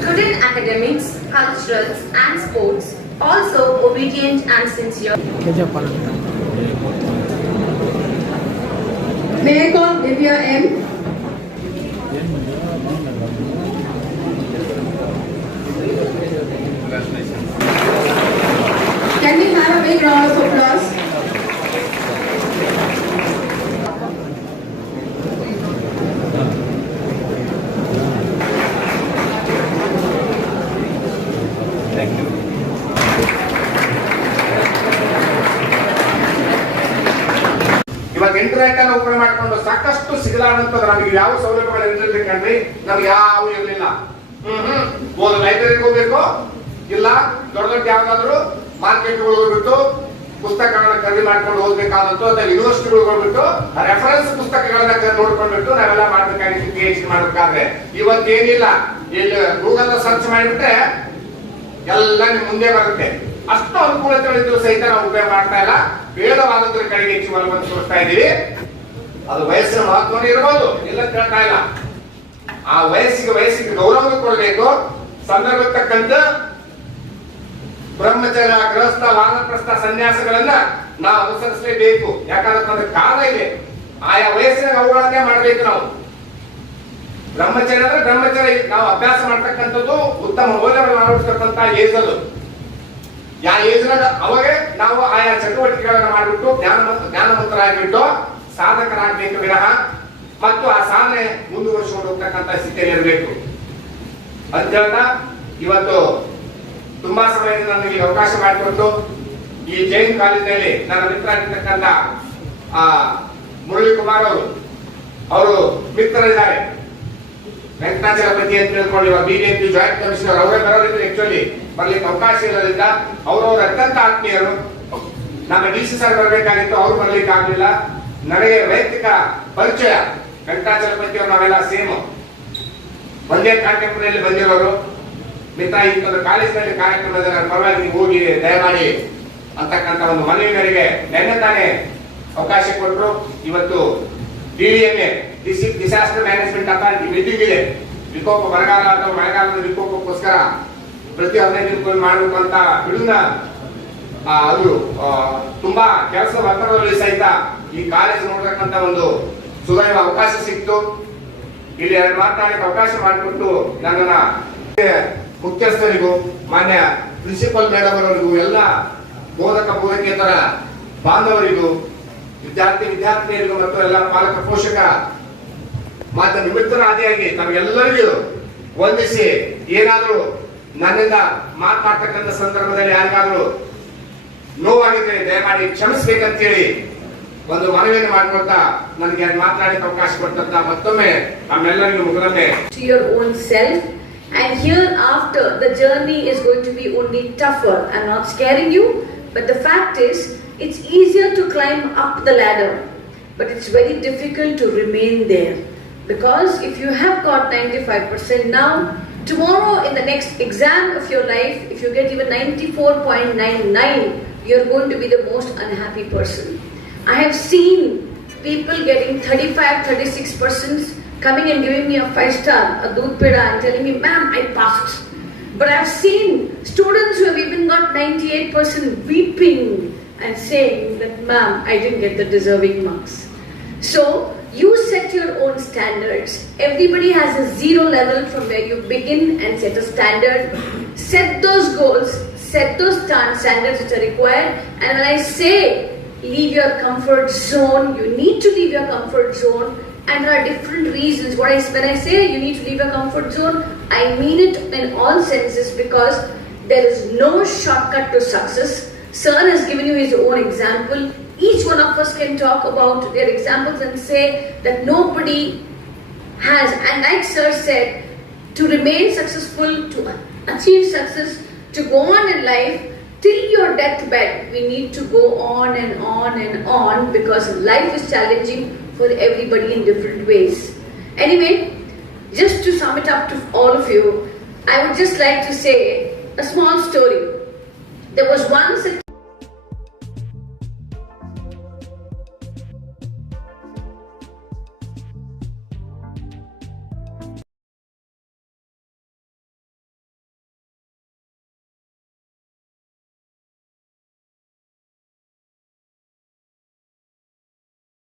Good in academics, culturals and sports, also obedient and sincere. May I call Divya M? Can we have a big round of applause? ಇವಾಗ ಇಂಟರ್ನೆಟ್ ಅನ್ನು ಉಪಯೋಗ ಮಾಡಿಕೊಂಡು ಸಾಕಷ್ಟು ಸಿಗಲಾರಂತದ್ದು. ನಮಗೆ ಯಾವ ಸೌಲಭ್ಯಗಳು ಇರ್ಲಿಕ್ಕಂಡ್ರಿ, ನಮ್ಗೆ ಯಾವ ಇರ್ಲಿಲ್ಲ. ಒಂದು ಲೈಬ್ರರಿಗೆ ಹೋಗ್ಬೇಕು, ಇಲ್ಲ ದೊಡ್ಡ ದೊಡ್ಡ ಯಾವ್ದಾದ್ರು ಮಾರ್ಕೆಟ್ಗಳು ಹೋಗ್ಬಿಟ್ಟು ಪುಸ್ತಕಗಳನ್ನ ಖರೀದಿ ಮಾಡ್ಕೊಂಡು ಹೋಗ್ಬೇಕಾದಂತ, ಅಥವಾ ಯೂನಿವರ್ಸಿಟಿಗಳು ಹೋಗ್ಬಿಟ್ಟು ರೆಫರೆನ್ಸ್ ಪುಸ್ತಕಗಳನ್ನ ನೋಡ್ಕೊಂಡ್ಬಿಟ್ಟು ನಾವೆಲ್ಲ ಮಾಡ್ಬೇಕಾಗಿತ್ತು, PhD ಮಾಡ್ಬೇಕಾದ್ರೆ. ಇವತ್ತೇನಿಲ್ಲ, ಇಲ್ಲಿ ಗೂಗಲ್ ಸರ್ಚ್ ಮಾಡಿಬಿಟ್ರೆ ಎಲ್ಲ ನಿಮ್ ಮುಂದೆ ಬರುತ್ತೆ. ಅಷ್ಟು ಅನುಕೂಲತೆಗಳಿದ್ರು ಸಹಿತ ನಾವು ಉಪಯೋಗ ಮಾಡ್ತಾ ಇಲ್ಲ. ಬೇಡವಾದದ್ರ ಕಡೆಗೆ ಹೆಚ್ಚು ಒಲವನ್ನು ತೋರಿಸ್ತಾ ಇದೀವಿ. ಅದು ವಯಸ್ಸಿನ ಮಹತ್ವನೇ ಇರಬಹುದು, ಇಲ್ಲ ಕೇಳ್ತಾ ಇಲ್ಲ. ಆ ವಯಸ್ಸಿಗೆ ಗೌರವ ಕೊಡಬೇಕು. ಸಂದರ್ಭಕ್ಕೆ ತಕ್ಕಂತ ಬ್ರಹ್ಮಚರ್ಯ, ಗೃಹಸ್ಥ, ವಾನಪ್ರಸ್ಥ ಸನ್ಯಾಸಗಳನ್ನ ನಾವು ಅನುಸರಿಸಲೇಬೇಕು. ಯಾಕಂದ್ರೆ ಕಾಲ ಇದೆ, ಆಯಾ ವಯಸ್ಸಿನ ಅವುಗಳನ್ನೇ ಮಾಡ್ಬೇಕು. ನಾವು ಬ್ರಹ್ಮಚರ್ಯ ಅಂದ್ರೆ ಬ್ರಹ್ಮಚರ್ಯ ನಾವು ಅಭ್ಯಾಸ ಮಾಡ್ತಕ್ಕಂಥದ್ದು, ಉತ್ತಮ ಮೌಲ್ಯಗಳನ್ನು ಅಳವಡಿಸ್ತಕ್ಕಂಥ ಏಜ್ ಅದು. ಯಾವ ಏಜ್ನಾಗ ಅವಾಗ ನಾವು ಆಯಾ ಚಟುವಟಿಕೆಗಳನ್ನ ಮಾಡಿಬಿಟ್ಟು ಜ್ಞಾನವಂತರಾಗಿಬಿಟ್ಟು ಸಾಧಕರಾಗಬೇಕು ವಿನಃ ಮತ್ತು ಆ ಸಾಧನೆ ಮುಂದುವರಿಸಿಕೊಂಡು ಹೋಗ್ತಕ್ಕಂಥ ಸ್ಥಿತಿಯಲ್ಲಿ ಇರಬೇಕು ಅಂತ ಹೇಳ್ತಾ, ಇವತ್ತು ತುಂಬಾ ಸಮಯದಿಂದ ನನಗೆ ಅವಕಾಶ ಮಾಡಿಕೊಟ್ಟು ಈ ಜೈನ್ ಕಾಲೇಜಿನಲ್ಲಿ ನನ್ನ ಮಿತ್ರ ಆಗಿರ್ತಕ್ಕಂಥ ಮುರಳಿ ಕುಮಾರ್ ಅವರು ಮಿತ್ರರಿದ್ದಾರೆ. ವೆಂಕಟಾಚಲಪತಿ ಅಂತ ತಿಳ್ಕೊಂಡು ಇವಾಗ BJP ಜಾಯಿಂಟ್ ಕಮಿಷನರ್ ಅವರೇ ಬರೋದಿದ್ರೆ ಆಕ್ಚುಲಿ ಬರ್ಲಿಕ್ಕೆ ಅವಕಾಶ ಇರೋದ್ರಿಂದ ಅವರವ್ರ ಅತ್ಯಂತ ಆತ್ಮೀಯರು. ನಮ್ಮ DC ಸರ್ ಬರ್ಬೇಕಾಗಿತ್ತು, ಅವ್ರು ಬರ್ಲಿಕ್ಕೆ ಆಗ್ಲಿಲ್ಲ. ನನಗೆ ವೈಯಕ್ತಿಕ ಪರಿಚಯ ವೆಂಕಟಾಚಲಪತಿ ಅವರು, ನಾವೆಲ್ಲ ಸೇಮ್ ಒಂದೇ ಕಾಂಟೆಂಪರಿಯಲ್ಲಿ ಬಂದಿರೋರು. ಮಿತ್ರ ಇಂಥದ್ದು ಕಾಲೇಜಿನಲ್ಲಿ ಕಾರ್ಯಕ್ರಮದ ಪರವಾಗಿ ಹೋಗಿ ದಯಮಾಡಿ ಅಂತಕ್ಕಂಥ ಒಂದು ಮನವಿ ಮೇರೆಗೆ ನೆನ್ನೆ ತಾನೇ ಅವಕಾಶ ಕೊಟ್ಟರು. ಇವತ್ತು DDMA disaster management authority meeting ಇದೆ. ವಿಕೋಪ, ಬರಗಾಲ ಅಥವಾ ಮಳೆಗಾಲದ ವಿಕೋಪಕ್ಕೋಸ್ಕರ ಪ್ರತಿ 15 ದಿನಕ್ಕೊಮ್ಮೆ ಮಾಡಬೇಕು ಅಂತ ಬಿಡುನ ಅದು ತುಂಬಾ ಕೆಲಸ ಒತ್ತಡದಲ್ಲಿ ಸಹಿತ ಈ ಕಾಲೇಜ್ ನೋಡ್ತಕ್ಕಂಥ ಒಂದು ಸುದೈವ ಅವಕಾಶ ಸಿಕ್ತು. ಇಲ್ಲಿ ಮಾತನಾಡಕ್ಕೆ ಅವಕಾಶ ಮಾಡಿಕೊಟ್ಟು ನನ್ನನ್ನ ಮುಖ್ಯಸ್ಥರಿಗೂ ಮಾನ್ಯ ಪ್ರಿನ್ಸಿಪಲ್ ಮೇಡಮ್ ಅವರಿಗೂ ಎಲ್ಲ ಬೋಧಕೇತರ ಬಾಂಧವರಿಗೂ ವಿದ್ಯಾರ್ಥಿನಿಯರಿಗೂ ಮತ್ತು ಎಲ್ಲ ಪಾಲಕ ಪೋಷಕ ಮಾತ್ರ ನಿಮಿತ್ತರ ಆದಿಯಾಗಿ ತಮಗೆಲ್ಲರಿಗೂ ವಂದಿಸಿ, ಏನಾದರೂ ನನ್ನಿಂದ ಮಾತನಾಡ್ತಕ್ಕಂಥ ಸಂದರ್ಭದಲ್ಲಿ ಯಾರಿಗಾದ್ರೂ ನೋವಾಗಿದ್ರೆ ದಯಮಾಡಿ ಕ್ಷಮಿಸ್ಬೇಕಂತೇಳಿ ಒಂದು ಮನವಿಯನ್ನು ಮಾಡ್ಕೊಳ್ತಾ ನನಗೆ ಮಾತನಾಡಕ್ಕೆ ಅವಕಾಶ ಕೊಟ್ಟಂತ ಮತ್ತೊಮ್ಮೆ ನಮ್ಮೆಲ್ಲರಿಗೂ ಮುಗಿದೊಮ್ಮೆ. To your own self, and hereafter the journey is going to be only tougher. I'm not scaring you, but the fact is it's easier to climb up the ladder, but it's very difficult to remain there. Because if you have got 95% now, tomorrow in the next exam of your life, if you get even 94.99, you're going to be the most unhappy person. I have seen people getting 35-36% coming and giving me a 5-star, a doodh peda, and telling me, ma'am, I passed. But I've seen students who have even got 98% weeping and saying that, ma'am, I didn't get the deserving marks. So, you set your own standards. Everybody has a zero level from where you begin and set a standard. Set those goals, set those standards which are required. And when I say leave your comfort zone, you need to leave your comfort zone. And there are different reasons. When I say you need to leave your comfort zone, I mean it in all senses, because there is no shortcut to success. Sir has given you his own example. Each one of us can talk about their examples and say that nobody has, and like Sir said, to remain successful, to achieve success, to go on in life, till your deathbed, we need to go on and on and on, because life is challenging for everybody in different ways. Anyway, just to sum it up to all of you, I would just like to say a small story. There was once a